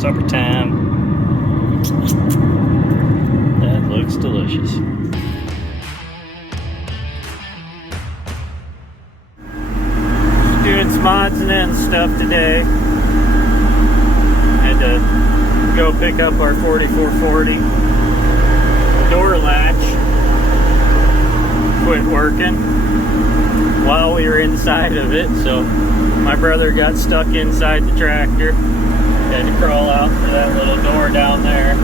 supper time. That looks delicious. Just doing some odds and ends stuff today. Had to go pick up our 4440. The door latch quit working while we were inside of it, so my brother got stuck inside the tractor. Had to crawl out to that little door down there.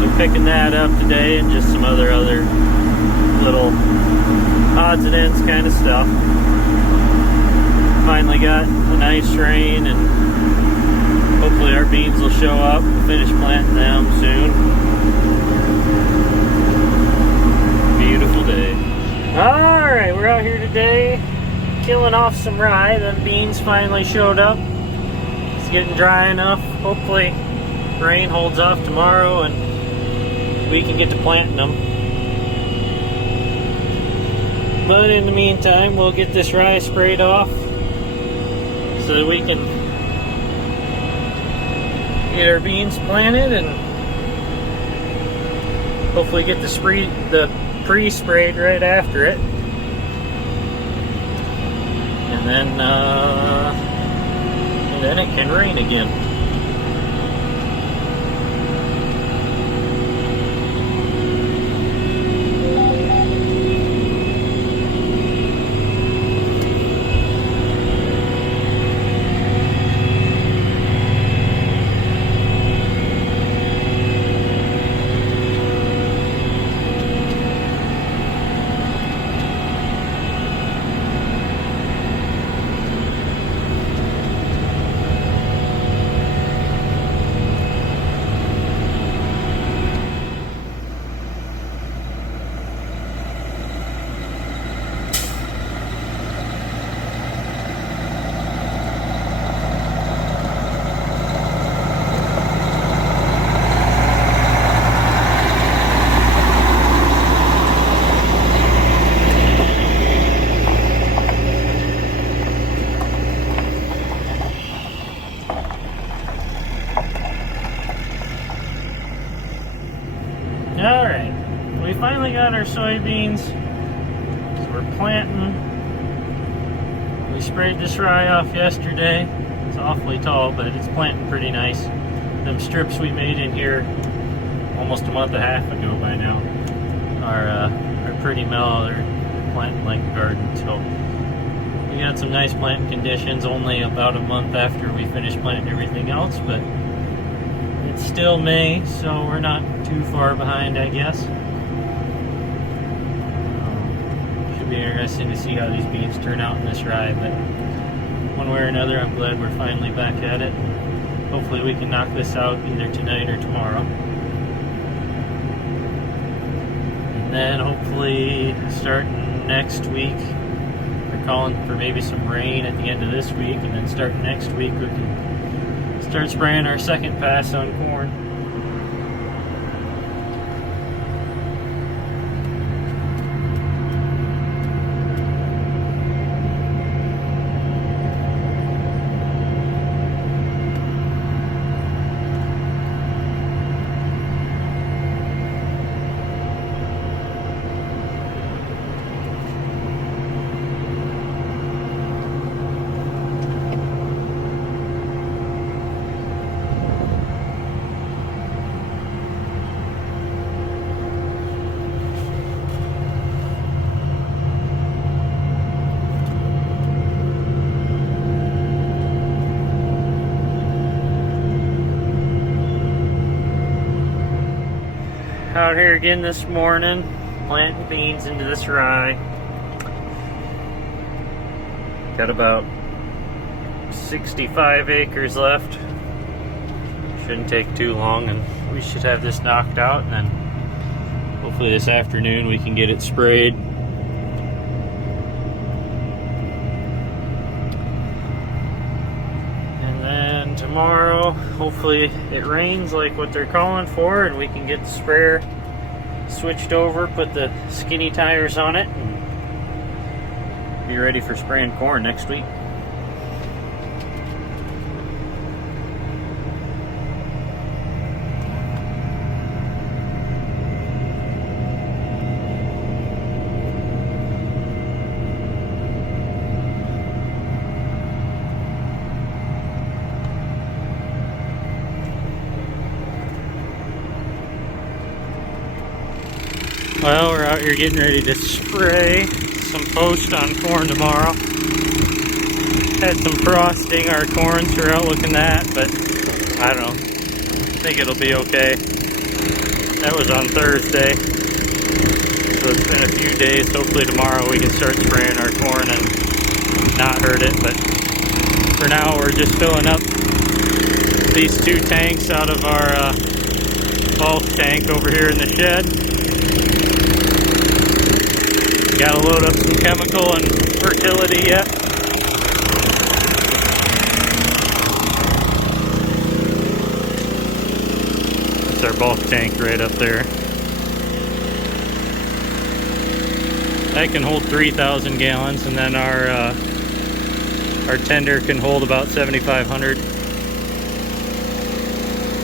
So picking that up today and just some other little odds and ends kind of stuff. Finally got a nice rain and hopefully our beans will show up. We'll finish planting them soon. Beautiful day. Alright, we're out here today killing off some rye. The beans finally showed up. It's getting dry enough. Hopefully rain holds off tomorrow and we can get to planting them. But in the meantime, we'll get this rye sprayed off so that we can get our beans planted and hopefully get the pre-sprayed right after it. And then it can rain again. Alright, we finally got our soybeans, so we're planting. We sprayed this rye off yesterday. It's awfully tall, but it's planting pretty nice. Them strips we made in here almost a month and a half ago by now are pretty mellow. They're planting like a garden, so we got some nice planting conditions only about a month after we finished planting everything else, but it's still May, so we're not too far behind, I guess. Should be interesting to see how these beans turn out in this rye, but one way or another, I'm glad we're finally back at it. Hopefully we can knock this out either tonight or tomorrow. And then hopefully starting next week, we're calling for maybe some rain at the end of this week, and then starting next week we can start spraying our second pass on corn. Out here again this morning, planting beans into this rye. Got about 65 acres left. Shouldn't take too long, and we should have this knocked out, and then hopefully this afternoon we can get it sprayed. And then tomorrow, hopefully it rains like what they're calling for, and we can get the sprayer switched over, put the skinny tires on it, and be ready for spraying corn next week. Well, we're out here getting ready to spray some post on corn tomorrow. Had some frosting, our corn, so we're out looking at, but I don't know. I think it'll be okay. That was on Thursday, so it's been a few days. Hopefully tomorrow we can start spraying our corn and not hurt it, but for now we're just filling up these 2 tanks out of our bulk tank over here in the shed. Gotta load up some chemical and fertility yet. That's our bulk tank right up there. That can hold 3,000 gallons, and then our tender can hold about 7,500.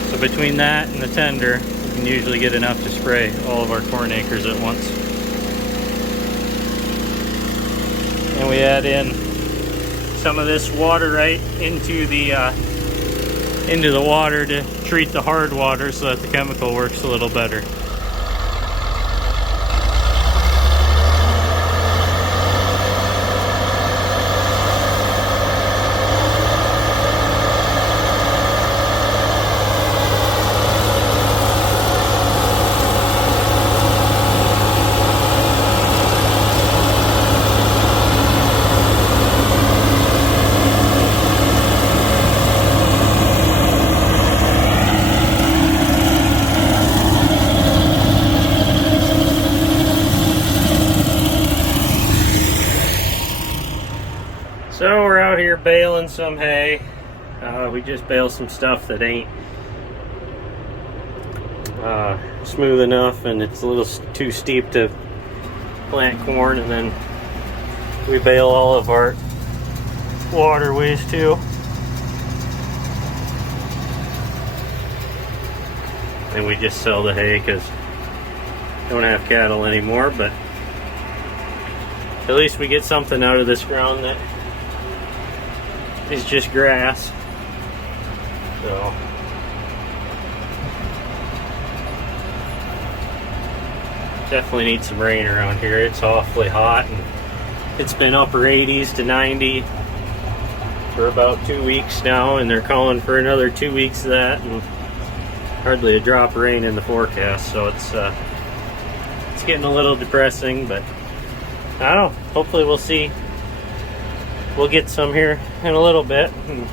So between that and the tender, we can usually get enough to spray all of our corn acres at once. And we add in some of this water right into the water to treat the hard water so that the chemical works a little better. So we're out here baling some hay. We just baled some stuff that ain't smooth enough, and it's a little too steep to plant corn, and then we bale all of our waterways too. And we just sell the hay because we don't have cattle anymore, but at least we get something out of this ground that is just grass. So definitely need some rain around here. It's awfully hot, and it's been upper 80s to 90 for about 2 weeks now, and they're calling for another 2 weeks of that, and hardly a drop of rain in the forecast. So it's getting a little depressing, but I don't know. Hopefully we'll get some here in a little bit, and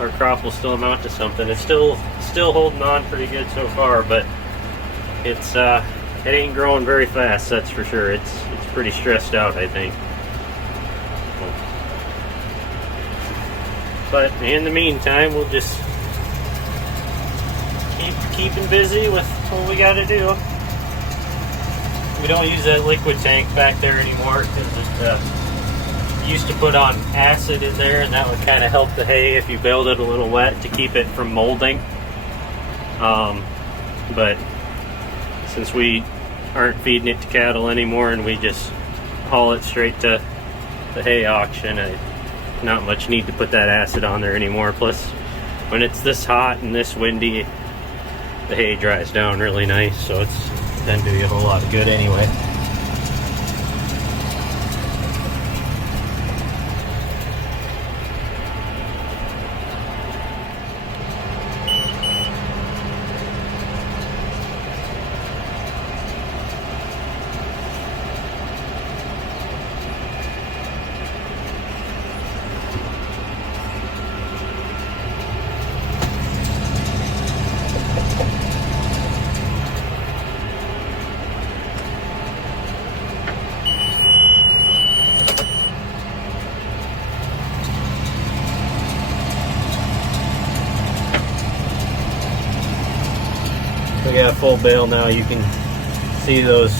our crop will still amount to something. It's still holding on pretty good so far, but it ain't growing very fast, that's for sure. It's pretty stressed out, I think. But in the meantime, we'll just keeping busy with what we got to do. We don't use that liquid tank back there anymore because it used to put on acid in there, and that would kind of help the hay if you baled it a little wet to keep it from molding. But since we aren't feeding it to cattle anymore and we just haul it straight to the hay auction, not much need to put that acid on there anymore. Plus, when it's this hot and this windy, the hay dries down really nice, so it doesn't do you a whole lot of good anyway. We got a full bale now. You can see those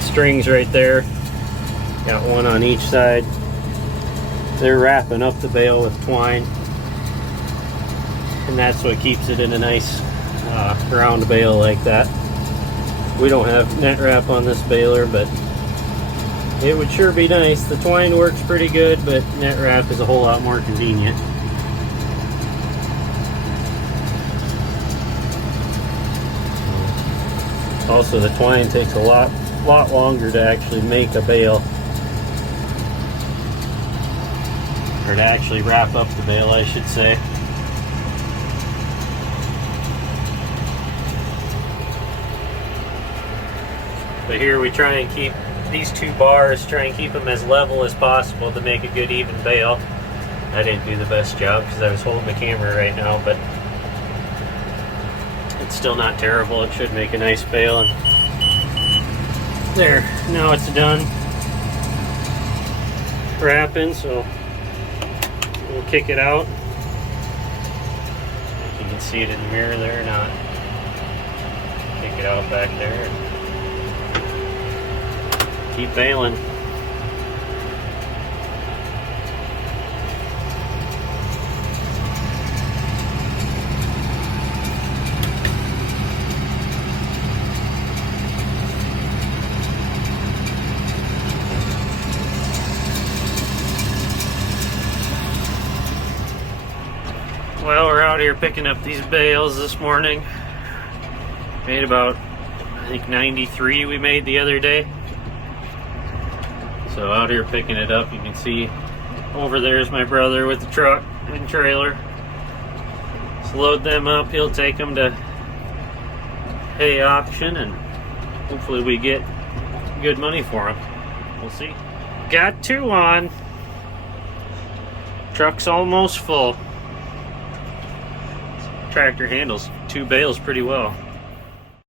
strings right there. Got one on each side. They're wrapping up the bale with twine, and that's what keeps it in a nice round bale like that. We don't have net wrap on this baler, but it would sure be nice. The twine works pretty good, but net wrap is a whole lot more convenient. Also, the twine takes a lot longer to actually make a bale, or to actually wrap up the bale, I should say. But here we try and keep these two bars, try and keep them as level as possible to make a good even bale. I didn't do the best job because I was holding the camera right now, but it's still not terrible. It should make a nice bale. And there, now it's done wrapping, so we'll kick it out. If you can see it in the mirror there or not. Kick it out back there. Keep baling. Well, we're out here picking up these bales this morning. Made about, I think 93 we made the other day. So out here picking it up, you can see over there is my brother with the truck and trailer. Let's load them up. He'll take them to hay auction and hopefully we get good money for them. We'll see. Got two on. Truck's almost full. Tractor handles two bales pretty well.